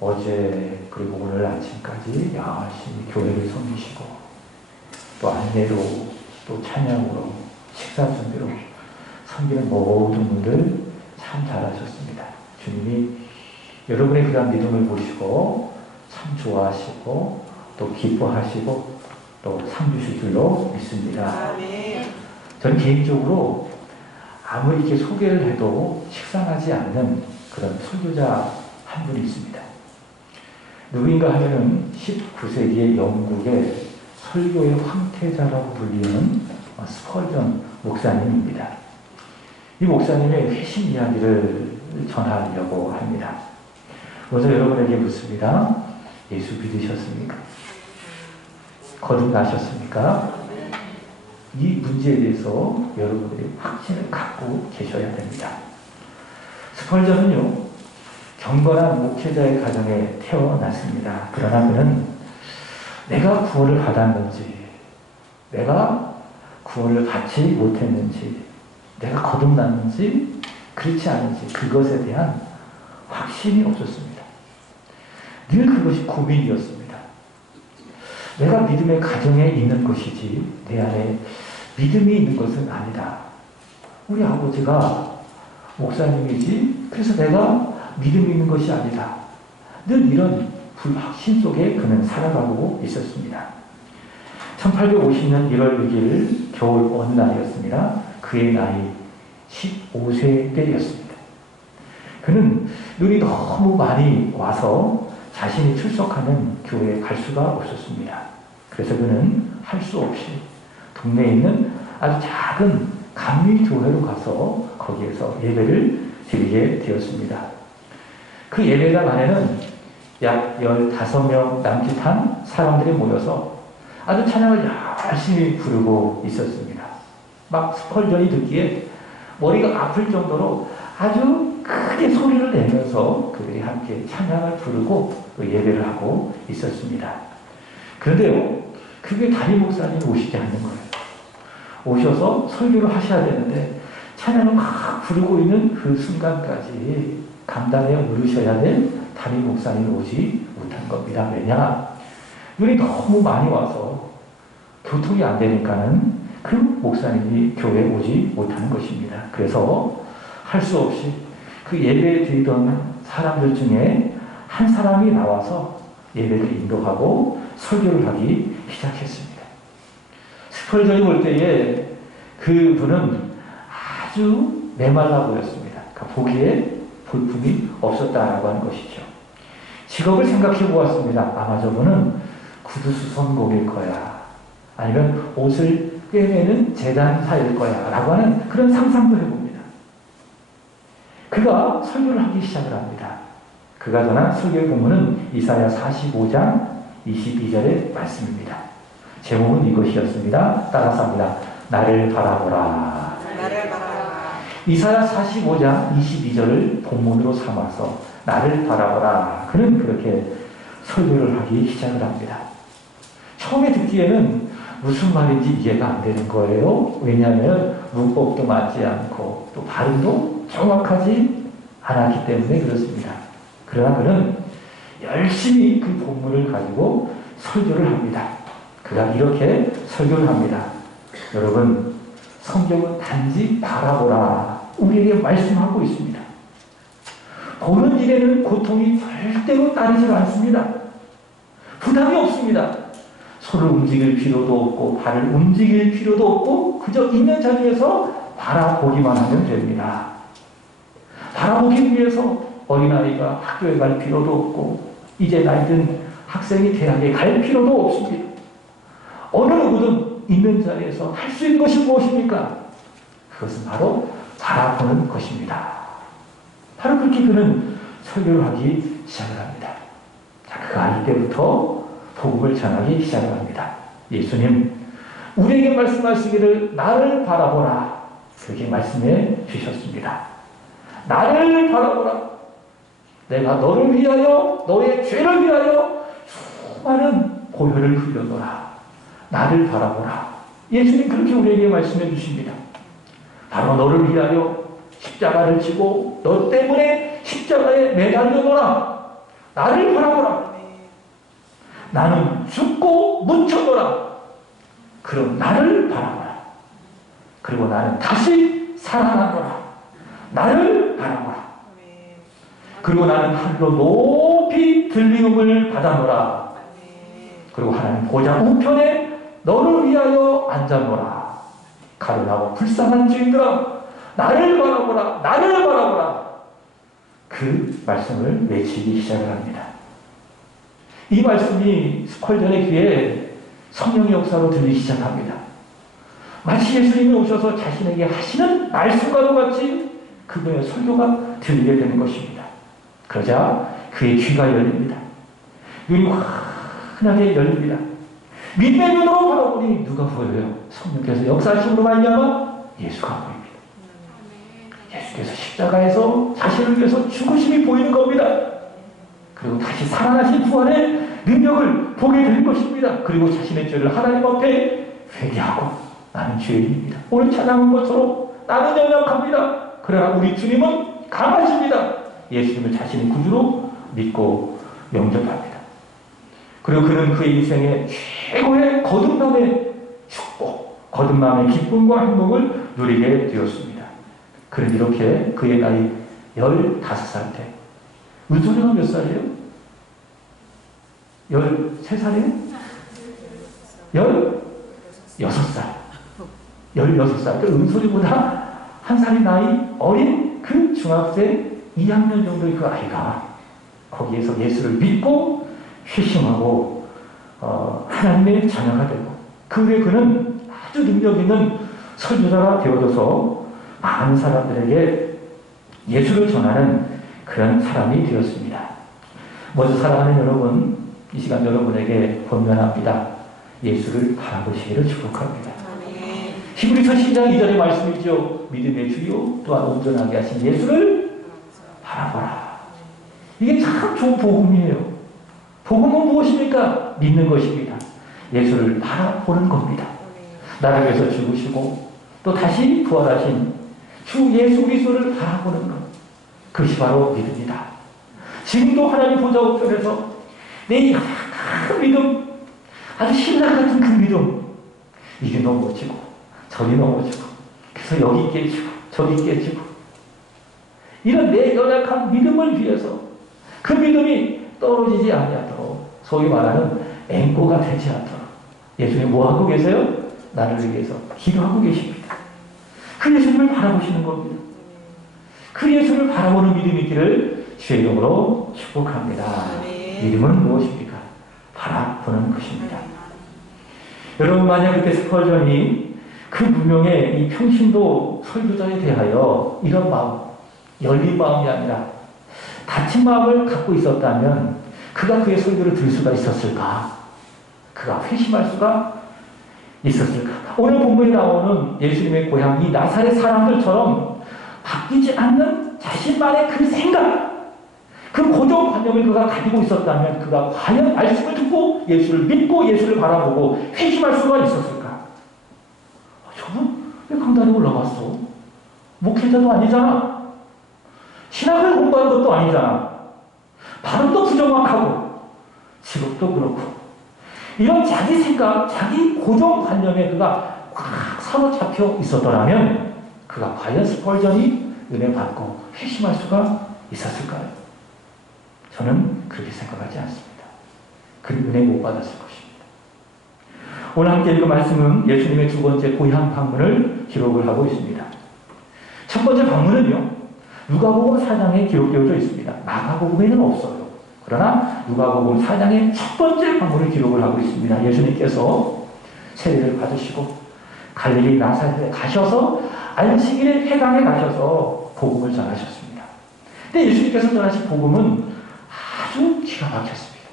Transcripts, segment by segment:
어제 그리고 오늘 아침까지 열심히 교회를 섬기시고 또 안내로 또 찬양으로 식사 준비로 섬기는 모든 분들 참 잘하셨습니다. 주님이 여러분의 그런 믿음을 보시고 참 좋아하시고 또 기뻐하시고 또 상 주실 줄로 믿습니다. 저는 개인적으로 아무리 이렇게 소개를 해도 식상하지 않는 그런 설교자 한 분이 있습니다. 누구인가 하면은 19세기의 영국의 설교의 황태자라고 불리는 스펄전 목사님입니다. 이 목사님의 회심 이야기를 전하려고 합니다. 먼저 여러분에게 묻습니다. 예수 믿으셨습니까? 거듭나셨습니까? 이 문제에 대해서 여러분들이 확신을 갖고 계셔야 됩니다. 스펄전은요, 경건한 목회자의 가정에 태어났습니다. 그러나 그는 내가 구원을 받았는지, 내가 구원을 받지 못했는지, 내가 거듭났는지, 그렇지 않은지 그것에 대한 확신이 없었습니다. 늘 그것이 고민이었습니다. 내가 믿음의 가정에 있는 것이지 내 안에 믿음이 있는 것은 아니다. 우리 아버지가 목사님이지 그래서 내가 믿음이 있는 것이 아니다. 늘 이런 불확신 속에 그는 살아가고 있었습니다. 1850년 1월 6일 겨울 어느 날이었습니다. 그의 나이 15세 때였습니다. 그는 눈이 너무 많이 와서 자신이 출석하는 교회에 갈 수가 없었습니다. 그래서 그는 할 수 없이 동네에 있는 아주 작은 감리교회로 가서 거기에서 예배를 드리게 되었습니다. 그 예배당 안에는 약 15명 남짓한 사람들이 모여서 아주 찬양을 열심히 부르고 있었습니다. 막 스펄전이 듣기에 머리가 아플 정도로 아주 크게 소리를 내면서 그들이 함께 찬양을 부르고 예배를 하고 있었습니다. 그런데요, 그게 담임 목사님이 오시지 않는 거예요. 오셔서 설교를 하셔야 되는데 찬양을 막 부르고 있는 그 순간까지 감당해 오르셔야 될 담임 목사님이 오지 못한 겁니다. 왜냐? 눈이 너무 많이 와서 교통이 안 되니까는 그 목사님이 교회에 오지 못하는 것입니다. 그래서 할 수 없이 그 예배 드리던 사람들 중에 한 사람이 나와서 예배를 인도하고 설교를 하기 시작했습니다. 스펄전이 올 때에 그분은 아주 메말라 보였습니다. 그러니까 보기에 볼품이 없었다라고 하는 것이죠. 직업을 생각해 보았습니다. 아마 저분은 구두수선곡일 거야. 아니면 옷을 꿰매는 재단사일 거야. 라고 하는 그런 상상도 해봅니다. 그가 설교를 하기 시작을 합니다. 그가 전한 설교의 본문은 이사야 45장 22절의 말씀입니다. 제목은 이것이었습니다. 따라서 합니다. 나를 바라보라. 나를 바라보라. 이사야 45장 22절을 본문으로 삼아서 나를 바라보라. 그는 그렇게 설교를 하기 시작을 합니다. 처음에 듣기에는 무슨 말인지 이해가 안 되는 거예요. 왜냐하면 문법도 맞지 않고 또 발음도 정확하지 않았기 때문에 그렇습니다. 그러나 그는 열심히 그 본문을 가지고 설교를 합니다. 그가 이렇게 설교를 합니다. 여러분, 성경은 단지 바라보라. 우리에게 말씀하고 있습니다. 보는 일에는 고통이 절대로 따르지 않습니다. 부담이 없습니다. 손을 움직일 필요도 없고 발을 움직일 필요도 없고 그저 있는 자리에서 바라보기만 하면 됩니다. 바라보기 위해서 어린아이가 학교에 갈 필요도 없고 이제 나이든 학생이 대학에 갈 필요도 없습니다. 어느 누구든 있는 자리에서 할 수 있는 것이 무엇입니까? 그것은 바로 바라보는 것입니다. 바로 그렇게 그는 설교를 하기 시작을 합니다. 자, 그가 이때부터 복음을 전하기 시작을 합니다. 예수님, 우리에게 말씀하시기를 나를 바라보라. 그렇게 말씀해 주셨습니다. 나를 바라보라. 내가 너를 위하여 너의 죄를 위하여 수많은 보혈을 흘려놓으라. 나를 바라보라. 예수님 그렇게 우리에게 말씀해 주십니다. 바로 너를 위하여 십자가를 지고 너 때문에 십자가에 매달려 놓으라. 나를 바라보라. 나는 죽고 묻혀도라. 그럼 나를 바라보라. 그리고 나는 다시 살아나노라. 나를 바라보라. 그리고 나는 하늘로 높이 들림을 받아노라. 그리고 하나님 보좌 우편에 너를 위하여 앉아노라. 가련하고 불쌍한 주인들아, 나를 바라보라. 나를 바라보라. 그 말씀을 외치기 시작을 합니다. 이 말씀이 스콜전의 귀에 성령의 역사로 들리기 시작합니다. 마치 예수님이 오셔서 자신에게 하시는 말씀과도 같이 그분의 설교가 들리게 되는 것입니다. 그러자 그의 귀가 열립니다. 눈이 환하게 열립니다. 믿음의 눈으로 바라보니 누가 보여요? 성령께서 역사하심으로 말미암아 예수가 보입니다. 예수께서 십자가에서 자신을 위해서 죽으심이 보이는 겁니다. 그리고 다시 살아나신 부활의 능력을 보게 될 것입니다. 그리고 자신의 죄를 하나님 앞에 회개하고 나는 죄인입니다. 오늘 찬양한 것처럼 나는 연약합니다. 그러나 우리 주님은 강하십니다. 예수님을 자신의 구주로 믿고 영접합니다. 그리고 그는 그의 인생의 최고의 거듭남의 축복, 거듭남의 기쁨과 행복을 누리게 되었습니다. 그는 이렇게 그의 나이 15살 때, 은솔이가 몇 살이에요? 13살이에요? 16살. 16살. 그 은솔이보다 한 살이 나이 어린 그 중학생 2학년 정도의 그 아이가 거기에서 예수를 믿고 회심하고 하나님의 자녀가 되고 그 후에 그는 아주 능력 있는 설교자가 되어져서 많은 사람들에게 예수를 전하는 그런 사람이 되었습니다. 먼저 사랑하는 여러분, 이 시간 여러분에게 권면합니다. 예수를 바라보시기를 축복합니다. 히브리서 10장 2절의 말씀이죠. 믿음의 주요 또한 온전하게 하신 예수를 바라보라. 이게 참 좋은 복음이에요. 복음은 무엇입니까? 믿는 것입니다. 예수를 바라보는 겁니다. 나를 위해서 죽으시고 또 다시 부활하신 주 예수 그리스도를 바라보는 것. 그것이 바로 믿음이다. 지금도 하나님 보좌 우편에서 내 약한 믿음, 아주 신랑 같은 그 믿음, 이게 넘어지고 저리 넘어지고 그래서 여기 깨지고 저기 깨지고 이런 내 연약한 믿음을 위해서 그 믿음이 떨어지지 아니하도록 소위 말하는 앵꼬가 되지 않도록 예수님 뭐하고 계세요? 나를 위해서 기도하고 계십니다. 그 예수님을 바라보시는 겁니다. 그 예수를 바라보는 믿음이 있기를 주의 이름으로 축복합니다. 믿음은 무엇입니까? 바라보는 것입니다. 여러분 만약 그때 스펄전이 그 무명의 이 평신도 설교자에 대하여 이런 마음, 열린 마음이 아니라 닫힌 마음을 갖고 있었다면 그가 그의 설교를 들을 수가 있었을까? 그가 회심할 수가 있었을까? 오늘 본문에 나오는 예수님의 고향 이 나사렛 사람들처럼 바뀌지 않는 자신만의 그 생각, 그 고정관념을 그가 가지고 있었다면 그가 과연 말씀을 듣고 예수를 믿고 예수를 바라보고 회심할 수가 있었을까? 저분 왜 강단에 올라갔어? 목회자도 아니잖아. 신학을 공부한 것도 아니잖아. 발음도 부정확하고 직업도 그렇고 이런 자기 생각, 자기 고정관념에 그가 꽉 사로잡혀 있었더라면 그가 과연 스펄전이 은혜 받고 회심할 수가 있었을까요? 저는 그렇게 생각하지 않습니다. 그는 은혜 못 받았을 것입니다. 오늘 함께 읽은 말씀은 예수님의 두 번째 고향 방문을 기록을 하고 있습니다. 첫 번째 방문은요, 누가복음 4장에 기록되어져 있습니다. 마가복음에는 없어요. 그러나 누가복음 4장의 첫 번째 방문을 기록을 하고 있습니다. 예수님께서 세례를 받으시고 갈릴리 나사렛에 가셔서 안식일에 회당에 가셔서 복음을 전하셨습니다. 근데 예수님께서 전하신 복음은 아주 기가 막혔습니다.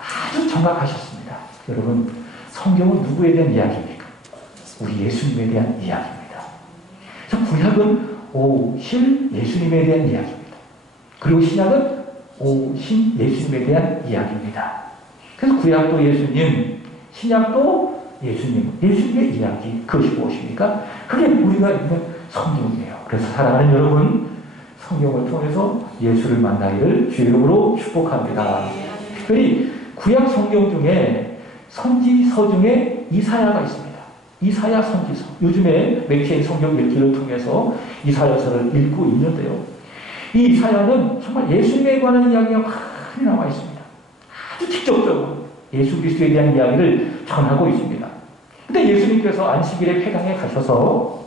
아주 정확하셨습니다. 여러분, 성경은 누구에 대한 이야기입니까? 우리 예수님에 대한 이야기입니다. 그래서 구약은 오실 예수님에 대한 이야기입니다. 그리고 신약은 오신 예수님에 대한 이야기입니다. 그래서 구약도 예수님, 신약도 예수님, 예수님의 이야기, 그것이 무엇입니까? 그게 우리가 읽는 성경이에요. 그래서 사랑하는 여러분, 성경을 통해서 예수를 만나기를 주의 이름으로 축복합니다. 특별히 구약 성경 중에 선지서 중에 이사야가 있습니다. 이사야 선지서. 요즘에 맥케인 성경 읽기를 통해서 이사야서를 읽고 있는데요. 이 이사야는 정말 예수님에 관한 이야기가 많이 나와 있습니다. 아주 직접적으로 예수 그리스도에 대한 이야기를 전하고 있습니다. 근데 예수님께서 안식일에 폐강에 가셔서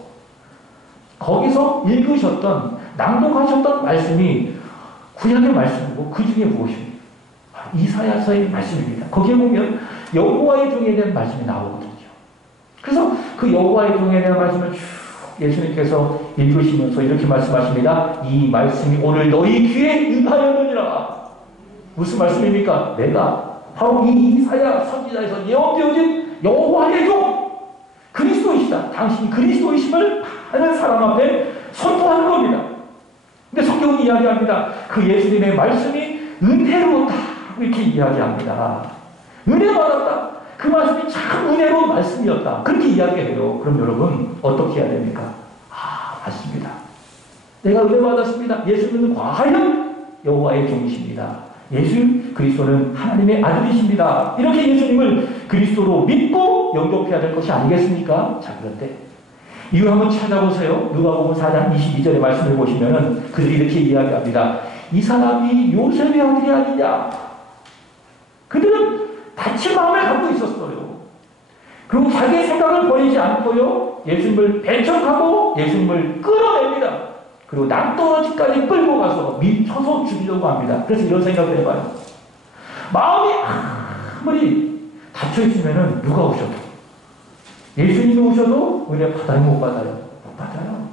거기서 읽으셨던, 낭독하셨던 말씀이 구약의 말씀이고 그 중에 무엇입니까? 이사야서의 말씀입니다. 거기에 보면 여호와의 종에 대한 말씀이 나오거든요. 그래서 그 여호와의 종에 대한 말씀을 쭉 예수님께서 읽으시면서 이렇게 말씀하십니다. 이 말씀이 오늘 너희 귀에 임하였느니라. 무슨 말씀입니까? 내가 바로 이 이사야 선지자에서 예언되어진 여호와의 종 그리스도이시다. 당신이 그리스도이심을 많은 사람 앞에 선포하는 겁니다. 근데 성경은 이야기합니다. 그 예수님의 말씀이 은혜로웠다. 이렇게 이야기합니다. 은혜 받았다. 그 말씀이 참 은혜로운 말씀이었다. 그렇게 이야기해요. 그럼 여러분 어떻게 해야 됩니까? 맞습니다. 내가 은혜 받았습니다. 예수님은 과연 여호와의 종이십니다. 예수 그리스도는 하나님의 아들이십니다. 이렇게 예수님을 그리스도로 믿고 영접해야 될 것이 아니겠습니까? 자, 그런데 이유 한번 찾아보세요. 누가복음 4장 22절의 말씀을 보시면은 그들이 이렇게 이야기합니다. 이 사람이 요셉의 아들이 아니냐? 그들은 다친 마음을 갖고 있었어요. 그리고 자기의 생각을 버리지 않고요. 예수님을 배척하고 예수님을 끌어냅니다. 그리고 낭떠러지까지 끌고 가서 미쳐서 죽이려고 합니다. 그래서 이런 생각을 해봐요. 마음이 아무리 닫혀있으면 누가 오셔도, 예수님이 오셔도 은혜 받아요, 못 받아요? 못 받아요.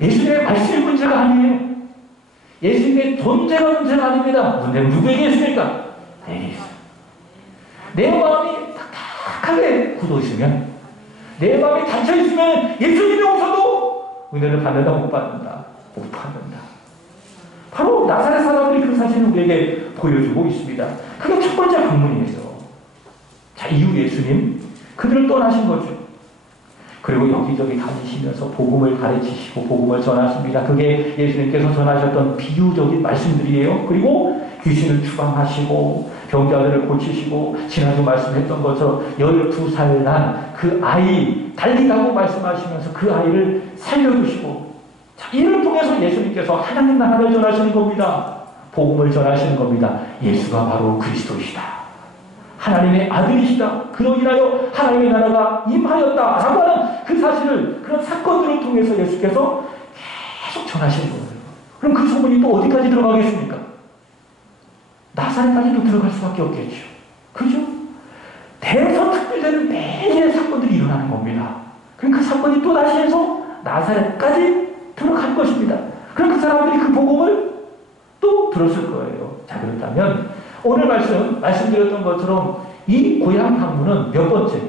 예수님의 말씀이 문제가 아니에요. 예수님의 존재가 문제가 아닙니다. 문제는 누구에게 있습니까? 내게 있어요. 내 마음이 딱딱하게 굳어있으면, 내 마음이 닫혀있으면 예수님이 오셔도 은혜를 받는다, 못 받는다? 못 받는다. 바로 나사렛 사람들이 그 사실을 우리에게 보여주고 있습니다. 그게 첫 번째 방문이에요. 자, 이후 예수님, 그들을 떠나신 거죠. 그리고 여기저기 다니시면서 복음을 가르치시고 복음을 전하십니다. 그게 예수님께서 전하셨던 비유적인 말씀들이에요. 그리고 귀신을 추방하시고 병자들을 고치시고 지난주 말씀했던 것처럼 12살 난 그 아이 달리라고 말씀하시면서 그 아이를 살려주시고, 자, 이를 통해서 예수님께서 하나님 나라를 전하시는 겁니다. 복음을 전하시는 겁니다. 예수가 바로 그리스도이시다. 하나님의 아들이시다. 그로 인하여 하나님의 나라가 임하였다라고 하는 그 사실을, 그런 사건들을 통해서 예수께서 계속 전하시는 거예요. 그럼 그 소문이 또 어디까지 들어가겠습니까? 나사렛까지도 들어갈 수밖에 없겠죠. 그죠? 대서특필되는 매일의 사건들이 일어나는 겁니다. 그럼 그 사건이 또 다시 해서 나사렛까지 들어갈 것입니다. 그럼 그 사람들이 그 복음을 또 들었을 거예요. 자, 그렇다면 오늘 말씀드렸던 것처럼 이 고향 방문은 몇 번째?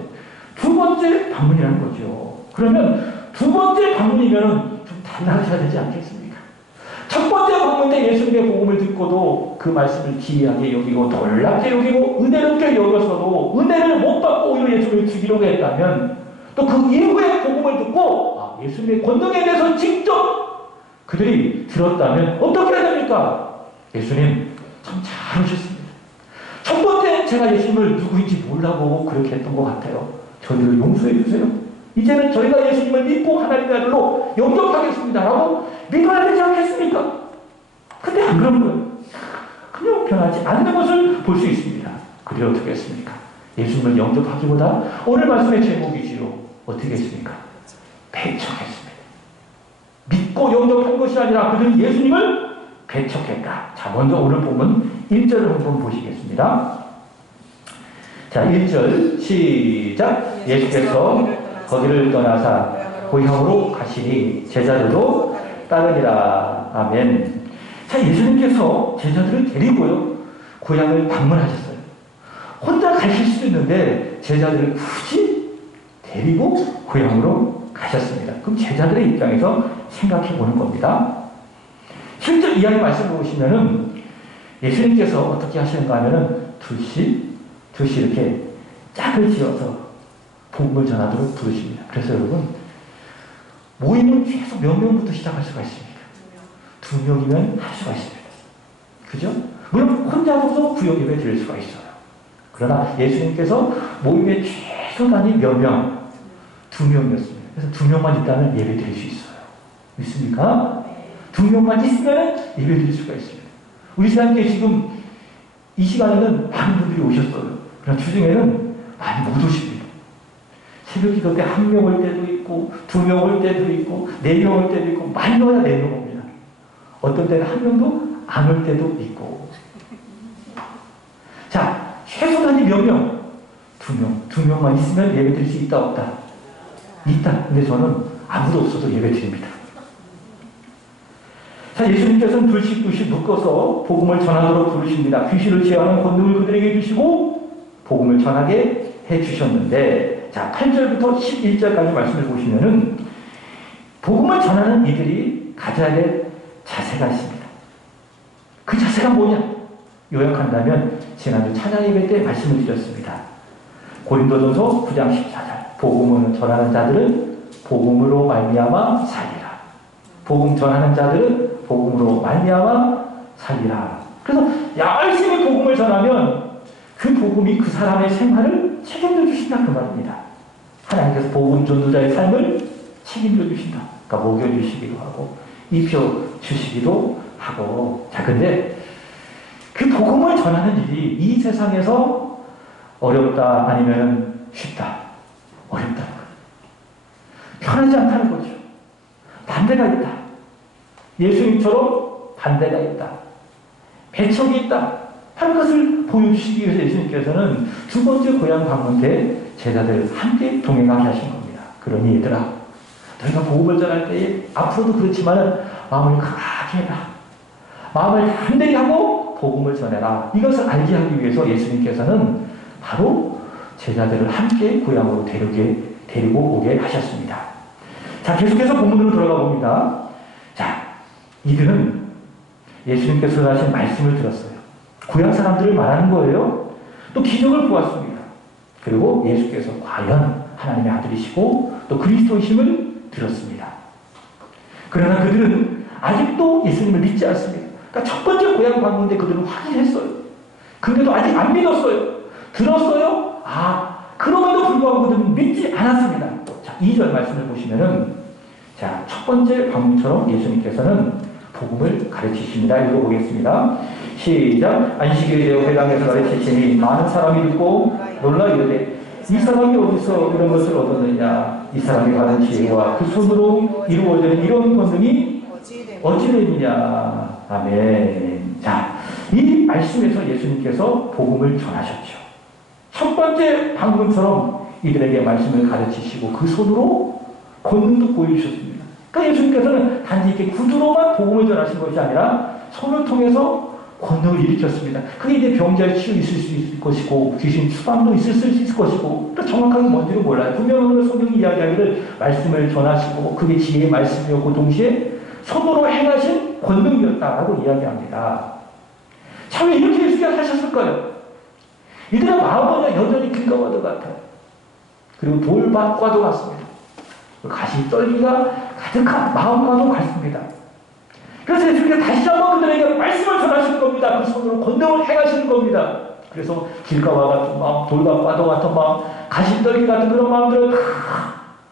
두 번째 방문이라는 거죠. 그러면 두 번째 방문이면 좀 달라져야 되지 않겠습니까? 첫 번째 방문 때 예수님의 복음을 듣고도 그 말씀을 기이하게 여기고 놀랍게 여기고 은혜롭게 여겼어도 은혜를 못 받고 오히려 예수님을 죽이려고 했다면, 또 그 이후에 복음을 듣고 예수님의 권능에 대해서 직접 그들이 들었다면 어떻게 해야 됩니까? 예수님 참 잘하셨습니다. 첫 번째 제가 예수님을 누구인지 몰라보고 그렇게 했던 것 같아요. 저희를 용서해 주세요. 이제는 저희가 예수님을 믿고 하나님의 아들로 영접하겠습니다 라고 믿어야 되지 않겠습니까? 근데 안 그런 거예요. 그냥 변하지 않는 것을 볼 수 있습니다. 그래 어떻게 했습니까? 예수님을 영접하기보다 오늘 말씀의 제목이지요. 어떻게 했습니까? 배척했습니다. 믿고 영접한 것이 아니라 그들은 예수님을 배척했다. 자, 먼저 오늘 보면 1절을 한번 보시겠습니다. 자, 1절 시작. 예수께서 거기를 떠나사 고향으로 가시니 제자들도 따르니라. 아멘. 자, 예수님께서 제자들을 데리고요 고향을 방문하셨어요. 혼자 가실 수도 있는데 제자들을 굳이 데리고 고향으로 가셨습니다. 그럼 제자들의 입장에서 생각해 보는 겁니다. 실제 이야기 말씀을 보시면은 예수님께서 어떻게 하시는가 하면은 둘씩 이렇게 짝을 지어서 복음을 전하도록 부르십니다. 그래서 여러분, 모임은 계속 몇 명부터 시작할 수가 있습니까? 두 명이면 할 수가 있습니다. 그죠? 물론 혼자서도 구역 예배 드릴 수가 있어요. 그러나 예수님께서 모임의 최소단이 몇 명? 두 명이었습니다. 그래서 두 명만 있다면 예배 드릴 수 있어요. 믿습니까? 두 명만 있으면 예배 드릴 수가 있습니다. 우리 시간에 지금 이 시간에는 많은 분들이 오셨어요. 그러나 주중에는 많이 못 오십니다. 새벽 기도 때 한 명 올 때도 있고, 두 명 올 때도 있고, 네 명 올 때도 있고, 많이 와야 네 명 옵니다. 어떤 때는 한 명도 안 올 때도 있고. 자, 최소한이 몇 명? 두 명. 두 명만 있으면 예배 드릴 수 있다, 없다? 있다. 근데 저는 아무도 없어도 예배 드립니다. 자, 예수님께서는 둘씩 묶어서 복음을 전하도록 부르십니다. 귀신을 제어하는 권능을 그들에게 주시고 복음을 전하게 해주셨는데, 자, 8절부터 11절까지 말씀을 보시면은 복음을 전하는 이들이 가져야 될 자세가 있습니다. 그 자세가 뭐냐? 요약한다면 지난주 찬양 예배 때 말씀을 드렸습니다. 고린도전서 9장 14절. 복음을 전하는 자들은 복음으로 말미암아 살리라. 복음 전하는 자들은 복음으로 말미암아 살리라. 그래서 열심히 복음을 전하면 그 복음이 그 사람의 생활을 책임져 주신다 그 말입니다. 하나님께서 복음 전도자의 삶을 책임져 주신다. 그러니까 먹여주시기도 하고 입혀주시기도 하고. 자, 근데 그 복음을 전하는 일이 이 세상에서 어렵다 아니면 쉽다? 어렵다는 거예요. 편하지 않다는 거죠. 반대가 있다. 예수님처럼 반대가 있다. 배척이 있다. 하는 것을 보여주시기 위해서 예수님께서는 두 번째 고향 방문 때 제자들 함께 동행하신 겁니다. 그러니 얘들아, 너희가 복음을 전할 때에 앞으로도 그렇지만 마음을 강하게 해라. 마음을 담대히 하고 복음을 전해라. 이것을 알게 하기 위해서 예수님께서는 바로 제자들을 함께 고향으로 데리고 오게 하셨습니다. 자, 계속해서 본문으로 돌아가 봅니다. 자, 이들은 예수님께서 하신 말씀을 들었어요. 고향 사람들을 말하는 거예요. 또 기적을 보았습니다. 그리고 예수께서 과연 하나님의 아들이시고 또 그리스도이심을 들었습니다. 그러나 그들은 아직도 예수님을 믿지 않습니다. 그러니까 첫 번째 고향 방문 때 그들은 확인했어요. 근데도 아직 안 믿었어요. 들었어요? 그럼에도 불구하고 그들은 믿지 않았습니다. 자, 2절 말씀을 보시면은, 자, 첫 번째 방문처럼 예수님께서는 복음을 가르치십니다. 읽어보겠습니다. 시작. 안식일에 되어 회당에서 가르치시니 많은 사람이 듣고 놀라 이르되 이 사람이 어디서 이런 것을 얻었느냐? 이 사람이 받은 지혜와 그 손으로 이루어지는 이런 권능이 어찌 되느냐? 아멘. 자, 이 말씀에서 예수님께서 복음을 전하셨죠. 첫 번째 방문처럼 이들에게 말씀을 가르치시고 그 손으로 권능도 보여주셨습니다. 그러니까 예수님께서는 단지 이렇게 구두로만 복음을 전하신 것이 아니라 손을 통해서 권능을 일으켰습니다. 그게 이제 병자의 치유 있을 수 있을 것이고 귀신 추방도 있을 수 있을 것이고, 또 정확하게 뭔지는 몰라요. 분명히 성경이 이야기하기를 말씀을 전하시고 그게 지혜의 말씀이었고 동시에 손으로 행하신 권능이었다라고 이야기합니다. 자, 왜 이렇게 예수님께서 하셨을까요? 이들의 마음은 여전히 길가와도 같아요. 그리고 돌밭과도 같습니다. 가시 떨기가 가득한 마음과도 같습니다. 그래서 예수님께서 다시 한번 그들에게 말씀을 전하시는 겁니다. 그 손으로 권능을 행하시는 겁니다. 그래서 길가와 같은 마음, 돌밭과도 같은 마음, 가시 떨기 같은 그런 마음들을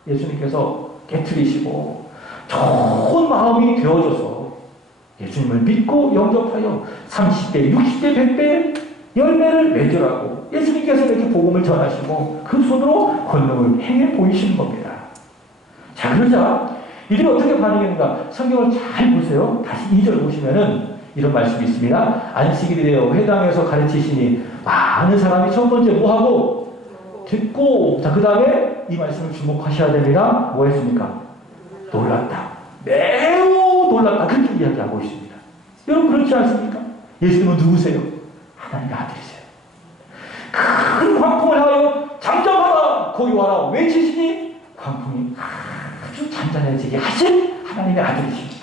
예수님께서 깨트리시고 좋은 마음이 되어져서 예수님을 믿고 영접하여 30배, 60배, 100배 열매를 맺으라고 예수님께서 이렇게 복음을 전하시고 그 손으로 권능을 행해 보이시는 겁니다. 자, 그러자 이들이 어떻게 반응했는가? 성경을 잘 보세요. 다시 2절 보시면은 이런 말씀이 있습니다. 안식일이 되어 회당에서 가르치시니 많은 사람이 첫 번째 뭐하고? 듣고, 자, 그 다음에 이 말씀을 주목하셔야 됩니다. 뭐 했습니까? 놀랐다. 매우 놀랐다. 그렇게 이야기하고 있습니다. 여러분, 그렇지 않습니까? 예수님은 누구세요? 하나님의 아들이세요. 큰 광풍을 하여 잠잠하라, 거기 와라 외치시니 광풍이 아주 잔잔해지게 하신 하나님의 아들이십니다.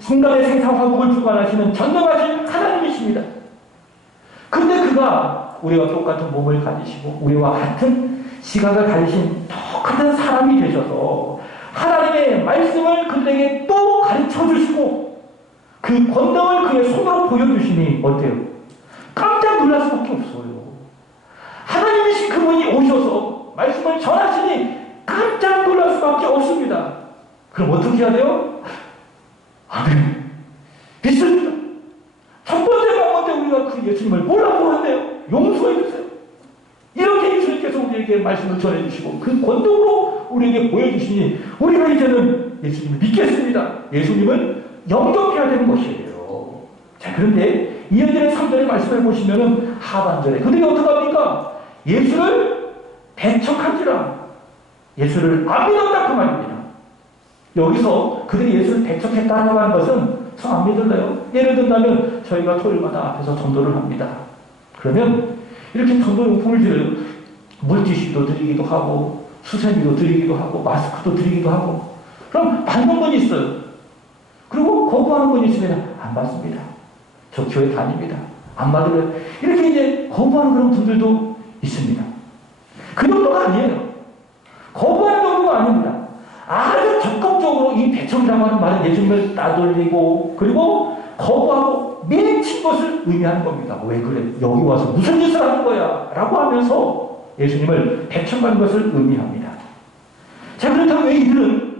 순간의 생사 화복을 주관하시는 전능하신 하나님이십니다. 근데 그가 우리와 똑같은 몸을 가지시고 우리와 같은 시각을 가지신 똑같은 사람이 되셔서 하나님의 말씀을 그들에게 또 가르쳐 주시고 그 권능을 그의 손으로 보여주시니 어때요? 깜짝 놀랄 수밖에 없어요. 하나님이신 그분이 오셔서 말씀을 전하시니 깜짝 놀랄 수밖에 없습니다. 그럼 어떻게 해야 돼요? 아멘. 믿습니다. 첫 번째 방문 때 우리가 그 예수님을 몰라고 한대요. 용서해 주세요. 이렇게 예수님께서 우리에게 말씀을 전해주시고 그 권능으로 우리에게 보여주시니 우리가 이제는 예수님을 믿겠습니다. 예수님을 영접해야 되는 것이에요. 자, 그런데 이어지는 3절의 말씀을 보시면은 하반절에 그들이 어떻게 합니까? 예수를 배척한지라. 예수를 안 믿었다 그 말입니다. 여기서 그들이 예수를 배척했다라고 하는 것은 저 안 믿을래요? 예를 들면 저희가 토요일마다 앞에서 전도를 합니다. 그러면 이렇게 전도용품을 드려요. 물티슈도 드리기도 하고 수세미도 드리기도 하고 마스크도 드리기도 하고 그럼 받는 분이 있어요. 그리고 거부하는 분이 있으면 안 받습니다. 저 교회 다닙니다. 안 받으면 이렇게 이제 거부하는 그런 분들도 있습니다. 그 정도가 아니에요. 거부하는 정도가 아닙니다. 아주 적극적으로 이 배척이라고 하는 말은 예수님을 따돌리고 그리고 거부하고 밀친 것을 의미하는 겁니다. 왜 그래? 여기 와서 무슨 짓을 하는 거야? 라고 하면서 예수님을 배척하는 것을 의미합니다. 자, 그렇다면 왜 이들은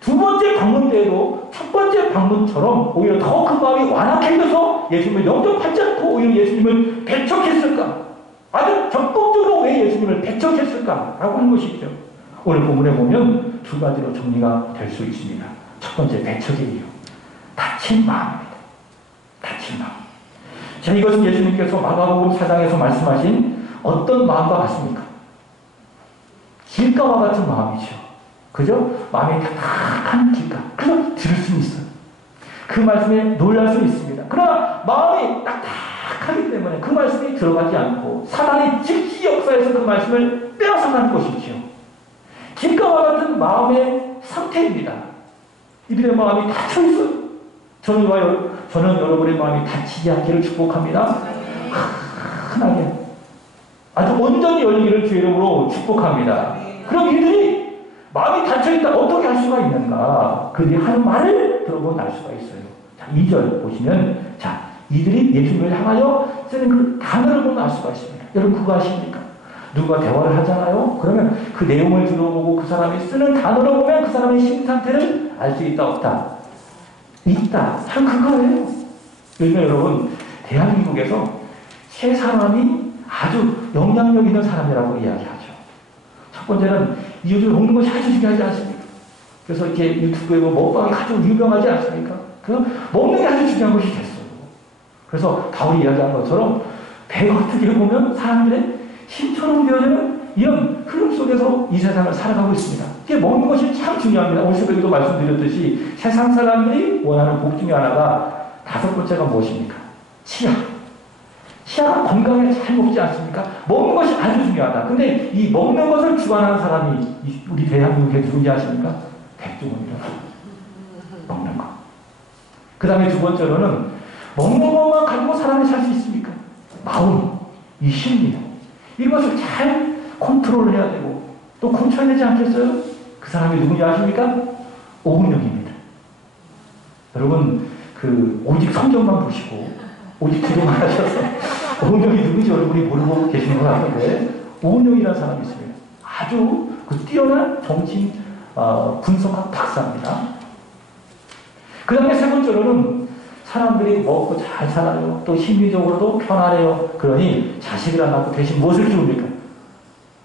두 번째 방문 때에도 첫 번째 방문처럼 오히려 더 그 마음이 완악해져서 예수님을 영접하지 않고 오히려 예수님을 배척했을까? 아주 적극적으로 왜 예수님을 배척했을까? 라고 하는 것이죠. 오늘 본문에 보면 두 가지로 정리가 될 수 있습니다. 첫 번째 배척의 이유. 다친 마음입니다. 다친 마음. 자, 이것은 예수님께서 마가복음 4장에서 말씀하신 어떤 마음과 같습니까? 길가와 같은 마음이죠. 그죠? 마음이 딱딱한 길가. 그래서 들을 수는 있어요. 그 말씀에 놀랄 수 있습니다. 그러나 마음이 딱딱하기 때문에 그 말씀이 들어가지 않고 사단이 즉시 역사에서 그 말씀을 빼앗아가는 것이죠. 길가와 같은 마음의 상태입니다. 이들의 마음이 닫혀있어요. 저는 여러분의 마음이 닫히지 않기를 축복합니다. 흔하게 아주 온전히 열리기를 주의 이름으로 축복합니다. 그럼 이들이 마음이 닫혀있다 어떻게 할 수가 있는가? 그들이 하는 말을 들어보면 알 수가 있어요. 자, 2절 보시면 자, 이들이 예수님을 향하여 쓰는 그 단어를 보면 알 수가 있습니다. 여러분 그거 아십니까? 누가 대화를 하잖아요? 그러면 그 내용을 들어보고 그 사람이 쓰는 단어를 보면 그 사람의 심 상태를 알 수 있다 없다? 있다. 참 그거예요. 요즘 여러분 대한민국에서 세 사람이 아주 영향력 있는 사람이라고 이야기하죠. 첫 번째는 요즘 먹는 것이 아주 중요하지 않습니까? 그래서 이렇게 유튜브에 먹방이 아주 유명하지 않습니까? 그 먹는 게 아주 중요한 것이 됐어요. 그래서 바울이 이야기한 것처럼 배가 어떻게 보면 사람들의 신처럼 되어지는 이런 흐름 속에서 이 세상을 살아가고 있습니다. 이게 먹는 것이 참 중요합니다. 오늘 새벽에도 말씀드렸듯이 세상 사람들이 원하는 복 중에 하나가 다섯 번째가 무엇입니까? 치아. 치아가 건강에 잘 먹지 않습니까? 먹는 것이 아주 중요하다. 근데 이 먹는 것을 주관하는 사람이 우리 대한민국에 누군지 아십니까? 백종원이라고. 먹는 거. 그 다음에 두 번째로는 먹는 것만 가지고 사람이 살 수 있습니까? 마음, 이 심리. 이것을 잘 컨트롤을 해야 되고 또 고쳐야 되지 않겠어요? 그 사람이 누군지 아십니까? 오은영입니다. 여러분 그 오직 성경만 보시고 오직 기도만 하셔서 오은영이 누군지 여러분이 모르고 계시는 것 같은데 오은영이라는 사람이 있습니다. 아주 그 뛰어난 정치 분석학 박사입니다. 그 다음에 세 번째로는 사람들이 먹고 잘 살아요. 또 심리적으로도 편안해요. 그러니 자식을 안 낳고 대신 무엇을 키웁니까?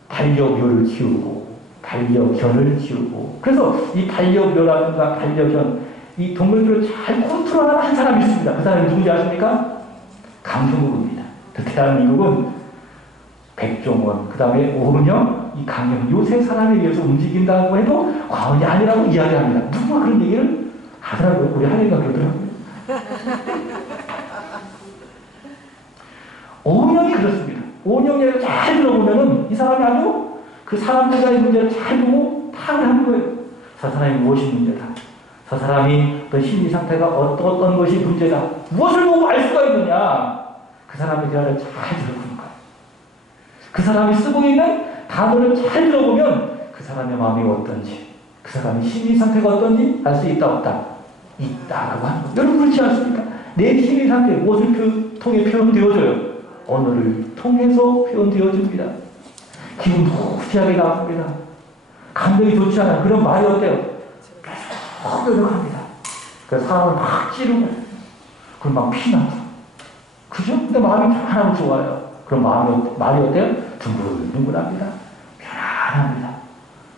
반려묘를 키우고 반려견을 키우고 그래서 이 반려묘라든가 반려견 이 동물들을 잘 컨트롤하는 한 사람이 있습니다. 그 사람이 누군지 아십니까? 강형욱입니다. 대한민국은 백종원, 그 다음에 오은영, 이 강형 요 세 사람에 의해서 움직인다고 해도 과언이 아니라고 이야기합니다. 누구가 그런 얘기를 하더라고요. 우리 하늘이가 그러더라고요. 오은영이 그렇습니다. 오은영이 잘 들어보면은 이 사람이 아주 그 사람들과의 문제를 잘 보고 파악을 하는 거예요. 저 사람이 무엇이 문제다. 저 사람이 어떤 심리 상태가 어떤 것이 문제다. 무엇을 보고 알 수가 있느냐. 그 사람의 대화를 잘 들어보는 거예요. 그 사람이 쓰고 있는 단어를 잘 들어보면 그 사람의 마음이 어떤지 그 사람의 심리 상태가 어떤지 알 수 있다 없다. 있다라고 하는 거예요. 여러분 그렇지 않습니까? 내 심리 상태 무엇을 통해 표현되어져요? 언어를 통해서 표현되어집니다. 기분 무지하게 나옵니다. 감정이 좋지 않아요. 그런 말이 어때요? 계속 노력합니다. 그래서 사람을 막 찌르고 그럼 막 피나고 그죠? 근데 마음이 편안하고 좋아요. 그럼 말이 어때요? 둥글둥글합니다. 편안합니다.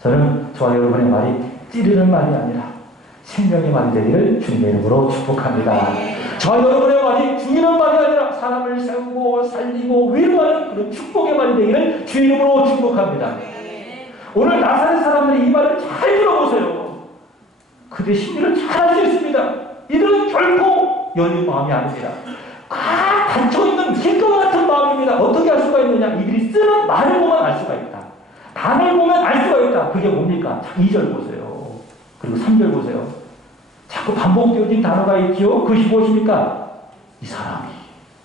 저는 저와 여러분의 말이 찌르는 말이 아니라 생명의 말이 되기를 주님의 이름으로 축복합니다. 저와 여러분의 말이 죽이는 말이 아니라 사람을 세우고 살리고 위로하는 그런 축복의 말이 되기를 주의 이름으로 축복합니다. 오늘 나사렛 사람들이 이 말을 잘 들어보세요. 그들의 심리를 잘 알 수 있습니다. 이들은 결코 열린 마음이 아닙니다. 꽉 닫혀있는 길과 같은 마음입니다. 어떻게 알 수가 있느냐? 이들이 쓰는 말을 보면 알 수가 있다. 단을 보면 알 수가 있다. 그게 뭡니까? 2절 보세요. 그리고 3절 보세요. 자꾸 반복되어진 단어가 있죠. 그것이 무엇입니까? 이 사람이.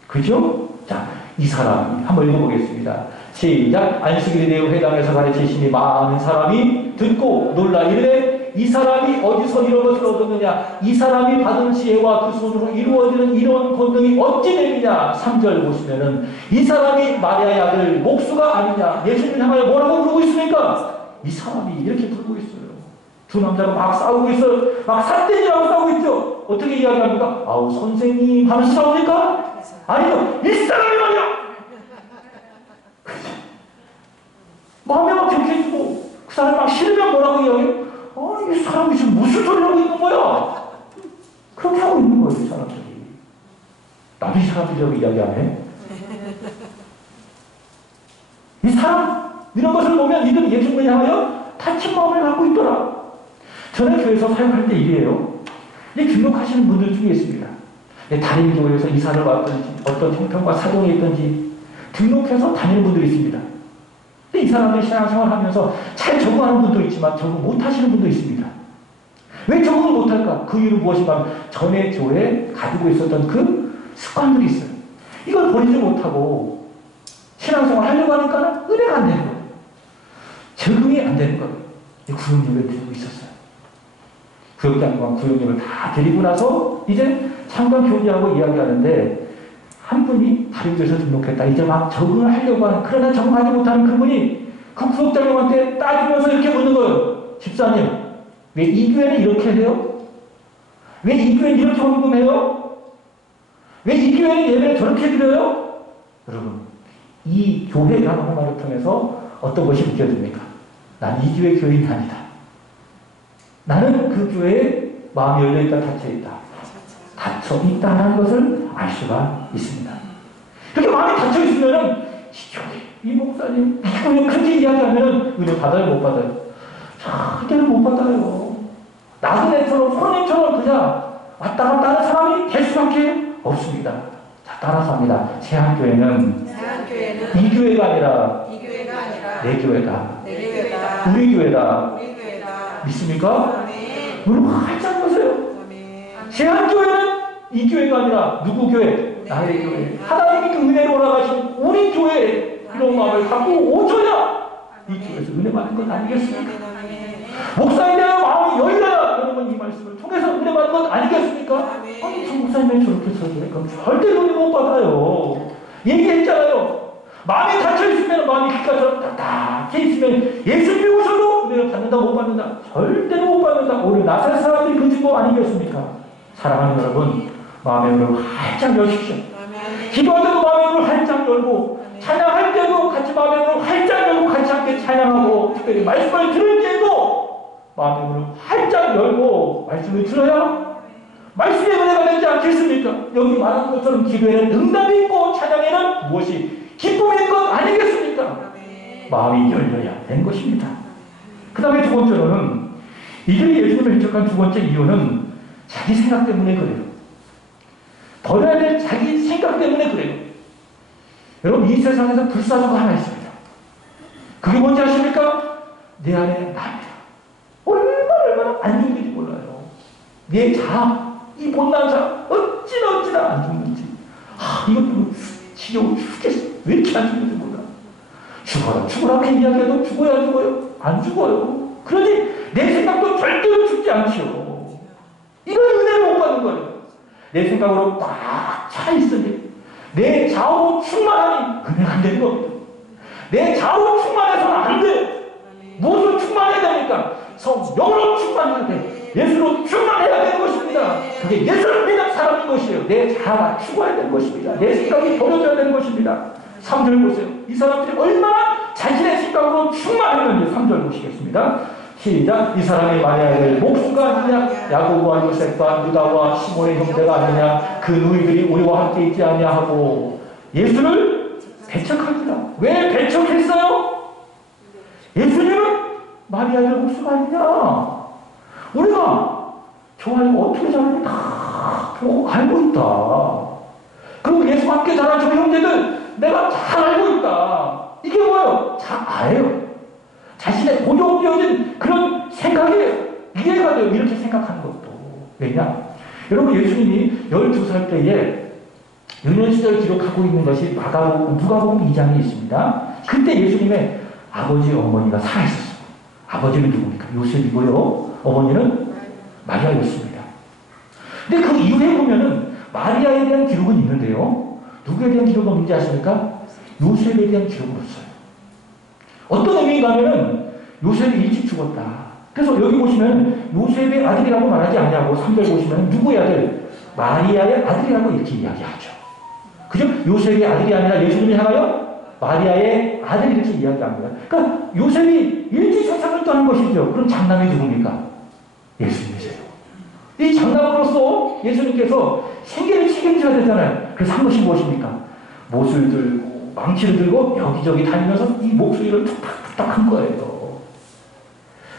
그죠? 자, 이 사람이. 한번 읽어보겠습니다. 시작. 안식일에 대해 회당에서 가르치시니 많은 사람이 듣고 놀라 이르되 이 사람이 어디서 이런 것을 얻었느냐? 이 사람이 받은 지혜와 그 손으로 이루어지는 이런 권능이 어찌 되느냐? 3절 보시면은 이 사람이 마리아의 아들 목수가 아니냐? 예수님을 향하여 뭐라고 부르고 있습니까? 이 사람이 이렇게 부르고 있어요. 두 남자가 막 싸우고 있어요. 막 삿대질하고 싸우고 있죠. 어떻게 이야기합니까? 아우 선생님 하면서 싸웁니까? 아니요. 이 사람이 말이야. 마음에 막 격해지고 그 사람이 막 싫으면 뭐라고 이야기해요? 이 사람이 지금 무슨 소리를 하고 있는 거야? 그렇게 하고 있는 거예요. 이 사람들이. 나도 이 사람들이라고 이야기 안 해? 이 사람 이런 것을 보면 이들은 예수님을 향하여 다친 마음을 갖고 있더라. 저는 교회에서 사역할 때 이래요. 등록하시는 분들 중에 있습니다. 다른 교회에서 이사를 왔든지 어떤 형편과 사정이 있든지 등록해서 다니는 분들이 있습니다. 이 사람들이 신앙생활 하면서 잘 적응하는 분도 있지만 적응 못하시는 분도 있습니다. 왜 적응을 못할까? 그 이유는 무엇인가 하면 전에 교회에 가지고 있었던 그 습관들이 있어요. 이걸 버리지 못하고 신앙생활 하려고 하니까 은혜가 안 되는 거예요. 적응이 안 되는 거예요. 구역력을 들고 있었어요. 구역장관 구역력을 다 데리고 나서 이제 잠깐 교제하고 이야기하는데 한 분이 다른 교회에서 등록했다. 이제 막 적응을 하려고 하는, 그러나 적응하지 못하는 그분이 그 구역장님한테 따지면서 이렇게 묻는 거예요. 집사님, 왜 이 교회는 이렇게 해요? 왜 이 교회는 이렇게 헌금해요? 왜 이 교회는 예배를 저렇게 드려요? 여러분, 이 교회라는 말을 통해서 어떤 것이 느껴집니까? 난 이 교회 교인이 아니다. 나는 그 교회에 마음이 열려있다, 닫혀있다. 닫혀있다는 것을 알 수가 있습니다. 그렇게 마음이 닫혀있으면 이 목사님, 이 교회 그렇게 이야기하면 은혜 받아요, 못 받아요? 절대로 못 받아요. 나그네처럼 선행처럼 그냥 왔다 갔다 하는 사람이 될 수밖에 없습니다. 자, 따라서 합니다. 세한교회는 이 교회가 아니라 내 교회다. 우리 교회다. 믿습니까? 물론 활짝 보세요. 세한교회는 이 교회가 아니라 누구 교회? 나의 교회. 하나님이 그 은혜로 올라가신 우리 교회 이런 마음을 갖고 오셔야 이 교회에서 은혜 받는 것 아니겠습니까? 목사에 대한 마음이 열려야 여러분 이 말씀을 통해서 은혜 받는 것 아니겠습니까? 아니 저 목사님이 저렇게 설교해 그럼 절대로 은혜 못 받아요. 얘기했잖아요. 마음이 닫혀있으면 마음이 귓가처럼 딱딱해 있으면 예수님이 오셔도 은혜를 받는다 못 받는다? 절대로 못 받는다. 오늘 나사렛 사람들이 그 증거 아니겠습니까? 사랑하는 여러분, 마음의 문을 활짝 여십시오. 기도할 때도 마음의 문을 활짝 열고 찬양할 때도 같이 마음의 문을 활짝 열고 같이 함께 찬양하고 특별히 말씀을 들을 때도 마음의 문을 활짝 열고 말씀을 들어야 말씀의 은혜가 되지 않겠습니까? 여기 말하는 것처럼 기도에는 응답이 있고 찬양에는 무엇이 기쁨인 것 아니겠습니까? 마음이 열려야 되는 것입니다. 그 다음에 두 번째로는 이들이 예수님을 해적한 두 번째 이유는 자기 생각 때문에 그래요. 버려야 될 자기 생각 때문에 그래요. 여러분 이 세상에서 불사조가 하나 있습니다. 그게 뭔지 아십니까? 내 안에 나입니다. 얼마나 안 죽는지 몰라요. 내 자아, 이 못난 자 어찌나 안 죽는지. 이것도 지겨워 죽겠어. 왜 이렇게 안 죽는지 몰라. 죽어라 이렇게 이야기해도 죽어야 안 죽어요? 안 죽어요. 그러니 내 생각도 절대로 죽지 않지요. 이건 은혜로 내 생각으로 꽉 차 있으니 내 좌우로 충만하니 은혜가 안 되는 겁니다. 내 좌우로 충만해서는 안 돼요. 무엇으로 충만해야 됩니까? 영으로 충만해야 돼. 예수로 충만해야 되는 것입니다. 그게 예수를 믿는 사람인 것이에요. 내 자아가 죽어야 되는 것입니다. 내 생각이 버려져야 되는 것입니다. 3절 보세요. 이 사람들이 얼마나 자신의 생각으로 충만했는지 3절 보시겠습니다. 시작. 이 사람이 마리아를 목수가 아니냐, 야고보와 요셉과 유다와 시몬의 형제가 아니냐, 그 누이들이 우리와 함께 있지 아니냐 하고 예수를 배척합니다. 왜 배척했어요? 예수님은 마리아의 목수가 아니냐. 우리가 저 아이가 어떻게 자라는지 다 보고 알고 있다. 그리고 예수와 함께 자란 저 형제들 내가 잘 알고 있다. 이게 뭐예요? 자아예요. 자신의 고정되어진 그런 생각이에요. 이해가 돼요. 이렇게 생각하는 것도. 왜냐? 여러분, 예수님이 12살 때에 유년 시절 기록하고 있는 것이 누가복음 2장에 있습니다. 그때 예수님의 아버지, 어머니가 살아있었어요. 아버지는 누굽니까? 요셉이고요. 어머니는 마리아였습니다. 근데 그 이후에 보면은 마리아에 대한 기록은 있는데요. 누구에 대한 기록은 없는지 아십니까? 요셉에 대한 기록은 없어요. 어떤 의미인가 하면은 요셉이 일찍 죽었다. 그래서 여기 보시면 요셉의 아들이라고 말하지 않냐고 3절 보시면 누구의 아들? 마리아의 아들이라고 이렇게 이야기하죠. 그죠? 요셉의 아들이 아니라 예수님이 향하여 마리아의 아들 이렇게 이야기합니다. 그러니까 요셉이 일찍 세상을 떠난 것이죠. 그럼 장남이 누굽니까? 예수님이세요. 이 장남으로서 예수님께서 생계를 책임져야 되잖아요. 그래서 한 것이 무엇입니까? 못을 들고 망치를 들고 여기저기 다니면서 이 목소리를 툭탁툭탁 한 거예요.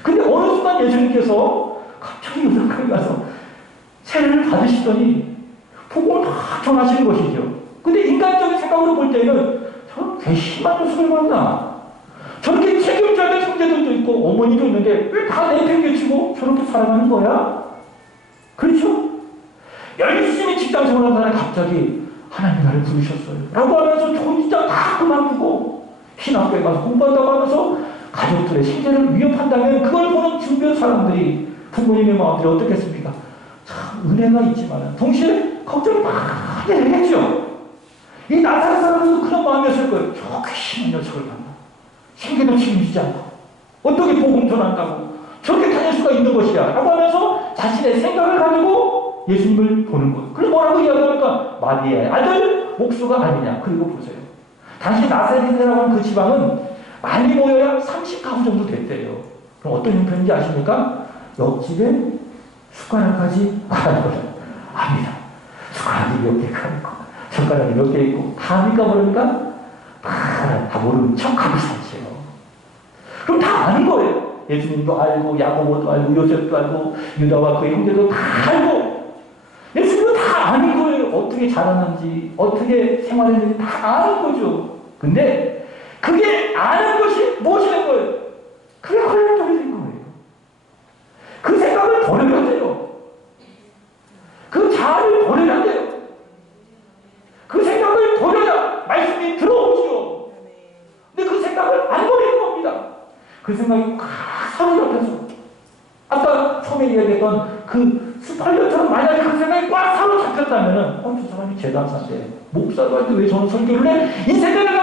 근데 어느 순간 예수님께서 갑자기 요단강에 가서 세례를 받으시더니 복음을 다 전하시는 것이죠. 근데 인간적인 생각으로 볼 때는 저런 괘씸한 녀석을 만나. 저렇게 책임져야 될 형제들도 있고 어머니도 있는데 왜 다 내팽개치고 저렇게 살아가는 거야? 그렇죠? 열심히 직장 생활하다가 갑자기 하나님 나를 부르셨어요. 라고 하면서 좋은 직장 다 그만두고 신학교에 가서 공부한다고 하면서 가족들의 생계를 위협한다면 그걸 보는 주변 사람들이 부모님의 마음들이 어떻겠습니까? 참 은혜가 있지만 동시에 걱정이 많이 되겠죠. 이 나사렛 사람들도 그런 마음이었을 거예요. 저 괘씸한 녀석을 만나. 생계도 책임지지 않고 어떻게 복음 전한다고 저렇게 다닐 수가 있는 것이야 라고 하면서 자신의 생각을 가지고 예수님을 보는 거예요. 그래서 뭐라고 이야기합니까? 마리아의 아들 목수가 아니냐. 그리고 보세요. 당시 나사렛이라고 하는 그 지방은 많이 모여야 30가구 정도 됐대요. 그럼 어떤 형편인지 아십니까? 옆집에 숟가락까지 압니다. 숟가락이 몇 개가 있고 젓가락이 몇 개 있고 다 합니까 모릅니까? 다 모르는 척하고 살지요. 그럼 다 아는 거예요. 예수님도 알고 야고보도 알고 요셉도 알고 유다와 그의 형제도 다 알고 예수님도 다 아는 거예요. 어떻게 자랐는지 어떻게 생활했는지 다 아는 거죠. 근데 그게 아는 것이 무엇이 된 거예요? 그게 혼란적이 된 거예요. 그 생각을 버려야 돼요. 그 자아를 버려야 돼요. 그 생각을 버려야 말씀이 들어오지요. 근데 그 생각을 안 버리는 겁니다. 그 생각이 꽉 사로잡혀서 아까 처음에 이야기했던 그 스팔려처럼 만약에 그 생각이 꽉 사로잡혔다면 저 사람이 재단사인데 목사도 할 때 왜 저는 설교를 해? 이 생각을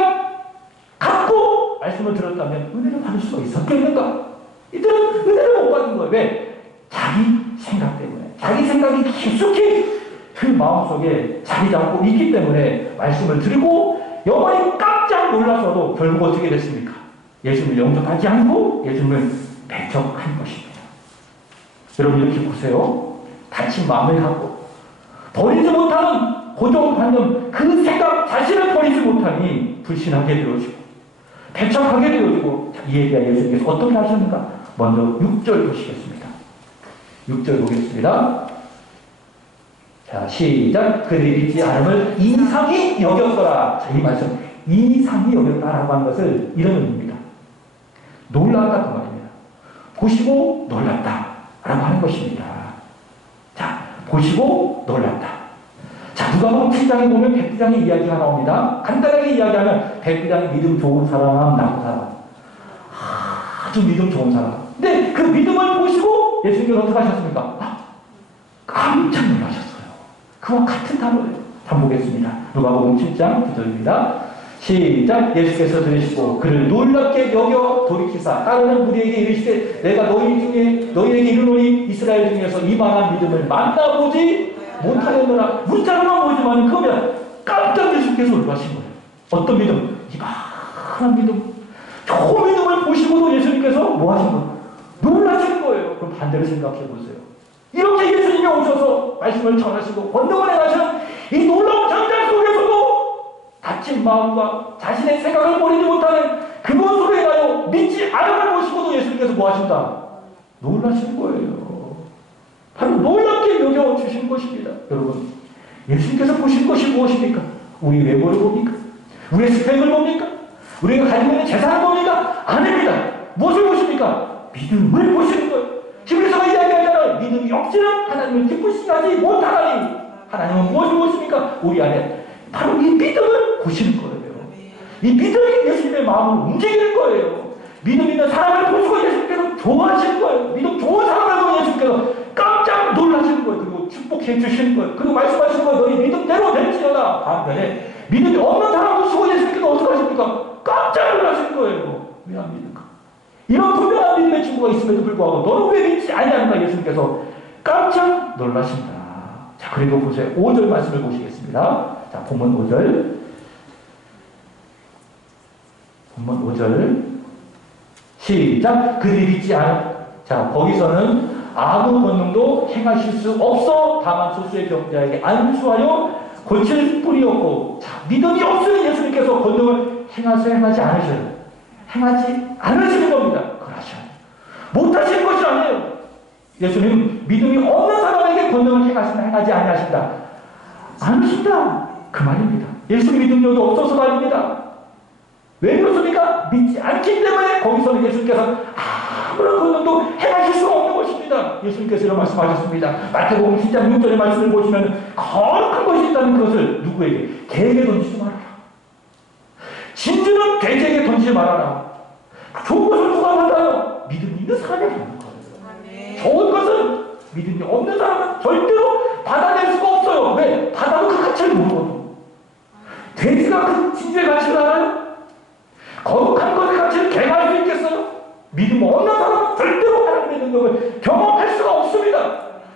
갖고 말씀을 들었다면 은혜를 받을 수가 있었겠는가? 이들은 은혜를 못 받는 거예요. 왜? 자기 생각 때문에. 자기 생각이 깊숙이 그 마음속에 자리 잡고 있기 때문에 말씀을 드리고 영원히 깜짝 놀라서도 결국 어떻게 됐습니까? 예수님을 영접하지 않고 예수님을 배척한 것입니다. 여러분 이렇게 보세요. 다친 마음을 갖고 버리지 못하는 고정관념 그 생각 자신을 버리지 못하니 불신하게 되어지고 배척하게 되어지고 이에 대해 예수님께서 어떻게 하셨는가? 먼저 6절 보시겠습니다. 6절 보겠습니다. 자, 시작. 그들이 믿지 않음을 이상히 여겼더라. 자, 이 말씀 이상히 여겼다라고 하는 것을 이런 의미입니다. 놀랐다 그 말입니다. 보시고 놀랐다라고 하는 것입니다. 자, 보시고 놀랐다. 자, 누가복음 7장에 보면 백부장의 이야기가 나옵니다. 간단하게 이야기하면 백부장이 믿음 좋은 사람, 나쁜 사람. 아주 믿음 좋은 사람. 근데 그 믿음을 보시고 예수님께서 어떻게 하셨습니까? 깜짝 놀라셨어요. 그와 같은 단어예요. 한번 보겠습니다. 누가복음 7장 9절입니다. 시작. 예수께서 들으시고 그를 놀랍게 여겨 돌이키사 따르는 무리에게 이르시되 내가 너희에게 이르노니 이스라엘 중에서 이만한 믿음을 만나보지 못하려느라. 문자로만 보지만 그러면 깜짝 예수께서 놀라신 거예요. 어떤 믿음? 이만한 믿음, 좋은 믿음을 보시고도 예수님께서 뭐 하신 거예요? 놀라신 거예요. 그럼 반대로 생각해 보세요. 이렇게 예수님이 오셔서 말씀을 전하시고 권능을 행하시는 이 놀라운 전장 속에서도 다친 마음과 자신의 생각을 버리지 못하는 그것으로 인하여 믿지 않음을 보시고도 예수님께서 뭐 하신다? 놀라신 거예요. 바로 놀랍게 여겨주신 것입니다. 여러분, 예수님께서 보신 것이 무엇입니까? 우리 외모를 봅니까? 우리의 스펙을 봅니까? 우리가 가지고 있는 재산을 봅니까? 아닙니다. 무엇을 보십니까? 믿음을 보시는 거예요. 히브리서가 이야기하잖아요. 믿음이 없이는 하나님을 기쁘시게 하지 못하나니. 하나님은 무엇을 보십니까? 우리 안에 바로 이 믿음을 보시는 거예요. 이 믿음이 예수님의 마음을 움직이는 거예요. 믿음 있는 사람을 보시고 예수님께서 좋아하시는 거예요. 믿음 좋은 사람을 보고 예수님께서 깜짝 놀라시는 거예요. 그리고 축복해 주시는 거예요. 그리고 말씀하시는 거예요. 너희 믿음대로 될지어다. 반면에 믿음이 없는 사람을 보시고 예수님께서 어떻게 하십니까? 깜짝 놀라시는 거예요. 왜 안 믿을까? 이런 분명한 믿음의 친구가 있음에도 불구하고 너는 왜 믿지 않냐니까 예수님께서 깜짝 놀라신다. 자, 그리고 보세요. 5절 말씀을 보시겠습니다. 자, 본문 5절. 본문 5절. 시작. 그들이 믿지 않은. 자, 거기서는 아무 권능도 행하실 수 없어 다만 소수의 병자에게 안수하여 고칠 뿐이었고. 자, 믿음이 없으니 예수님께서 권능을 행하지 않으셔요. 행하지 않으시는 겁니다. 그러셔요. 못하시는 것이 아니에요. 예수님 믿음이 없는 사람에게 권능을 행하지 아니하신다. 않으신다. 그 말입니다. 예수님이 능력이 없어서가 아닙니다. 왜 그렇습니까? 믿지 않기 때문에 거기서는 예수님께서 아무런 권능도 행하실 수 없는 것입니다. 예수님께서 이런 말씀하셨습니다. 마태복음 10장 6절의 말씀을 보시면 거룩한 것이 있다는 것을 누구에게? 개에게 던지지 말아라. 진주는 돼지에게 던지지 말아라. 좋은 것을 누가 받아요? 믿음 있는 사람이 받는 거예요. 좋은 것은 믿음이 없는 사람은 절대로 받아낼 수가 없어요. 왜? 받아도 그 가치를 모르거든. 돼지가 그 진주의 가치를 알아요? 거룩한 것의 가치를 개가 알 수 있겠어요? 믿음 없는 사람은 절대로 하나님의 능력을 경험할 수가 없습니다.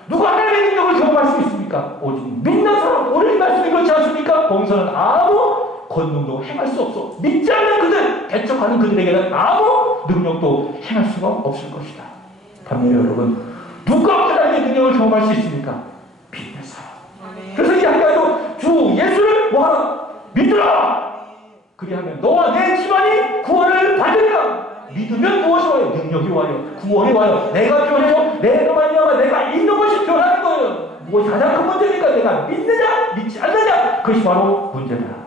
누가 하나님의 능력을 경험할 수 있습니까? 오직 믿는 사람. 오늘 이 말씀이 그렇지 않습니까? 거기서는 아무 권능도 행할 수 없어. 믿지 않는 그들, 대적하는 그들에게는 아무 능력도 행할 수가 없을 것이다. 반면에 여러분, 누가 하나님의 능력을 경험할 수 있습니까? 믿는 사람. 그래서 이야기하죠. 주 예수를 뭐하라? 믿으라! 그리하면 너와 내 집안이 구원을 받으리라. 믿으면 무엇이 와요? 능력이 와요. 구원이 와요. 내가 변해요. 내가 말미암아 내가 있는 것이 변하는 거예요. 무엇이 가장 큰 문제니까 내가 믿느냐 믿지 않느냐, 그것이 바로 문제다.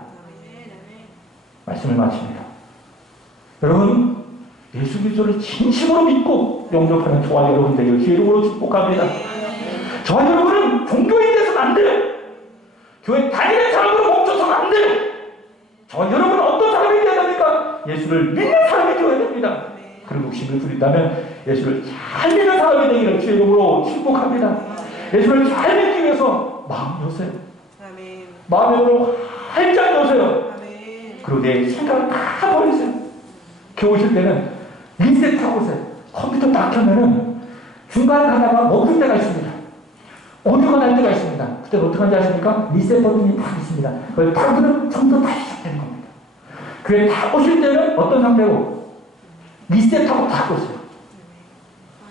말씀을 마칩니다. 여러분, 예수 그리스도를 진심으로 믿고 영접하는 저와 여러분 되길 주의 이름으로 축복합니다. 저와 여러분은 종교인이 돼서는 안 돼요. 교회 다니는 사람으로 멈춰서는 안 돼요. 저와 여러분은 어떤 사람이 되어야 됩니까? 예수를 믿는 사람이 되어야 됩니다. 그리고 욕심을 부린다면 예수를 잘 믿는 사람이 되기를 주의 이름으로 축복합니다. 예수를 잘 믿기 위해서 마음 여세요. 마음으로 활짝 여세요. 그리고 내 생각을 다 버리세요. 교회 오실 때는 리셋하고 오세요. 컴퓨터 딱 켜면은 중간에 가다가 멈출 때가 있습니다. 오류가 날 때가 있습니다. 그때는 어떻게 하는지 아십니까? 리셋 버튼이 딱 있습니다. 그걸 딱 누르면 처음부터 다시 시작되는 겁니다. 그게 딱 오실 때는 어떤 상태로? 리셋하고 딱 오세요.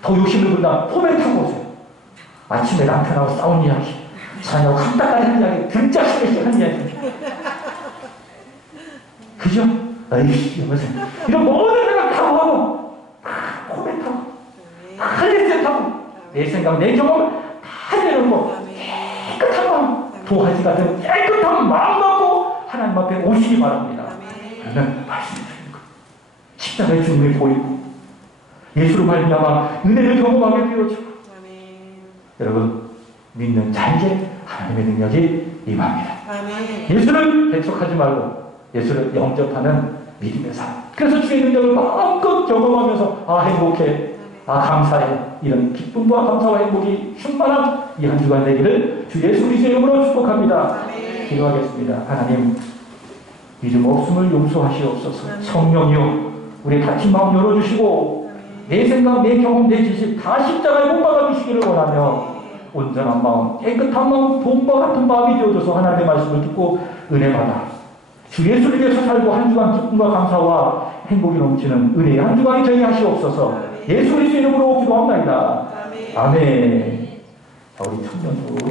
더 욕심을 부른다. 포맷하고 오세요. 아침에 남편하고 싸운 이야기, 자녀하고 한따까리 하는 이야기, 등짝심에 하는 이야기. 그죠? 에이씨, 여보세요. 이런 모든 생각 다 하고, 다 포맷하고, 다 리셋하고, 내 생각, 내 경험을 다 내놓고, 깨끗한 마음, 도화지 같은 깨끗한 마음 갖고 하나님 앞에 오시기 바랍니다. 그러면 말씀해 주시는 것. 십자가의 주님을 보이고, 예수로 말미암아 은혜를 경험하게 되어지고, 여러분, 믿는 자에게 하나님의 능력이 임합니다. 예수를 배척하지 말고 예수를 영접하는 믿음의 삶. 그래서 주의 능력을 마음껏 경험하면서 행복해. 감사해. 이런 기쁨과 감사와 행복이 충만한 이 한 주간 되기를 주 예수 그리스도의 이름으로 축복합니다. 기도하겠습니다. 하나님, 믿음 없음을 용서하시옵소서. 성령이요, 우리 다친 마음 열어주시고 내 생각, 내 경험, 내 지식 다 십자가에 못 박아주시기를 원하며 온전한 마음, 깨끗한 마음, 봄과 같은 마음이 되어져서 하나님의 말씀을 듣고 은혜받아 주 예수를 위해서 살고 한 주간 기쁨과 감사와 행복이 넘치는 은혜의 한 주간이 되게 하시옵소서. 예수 그리스도의 이름으로 기도합니다. 아멘. 자, 우리 청년도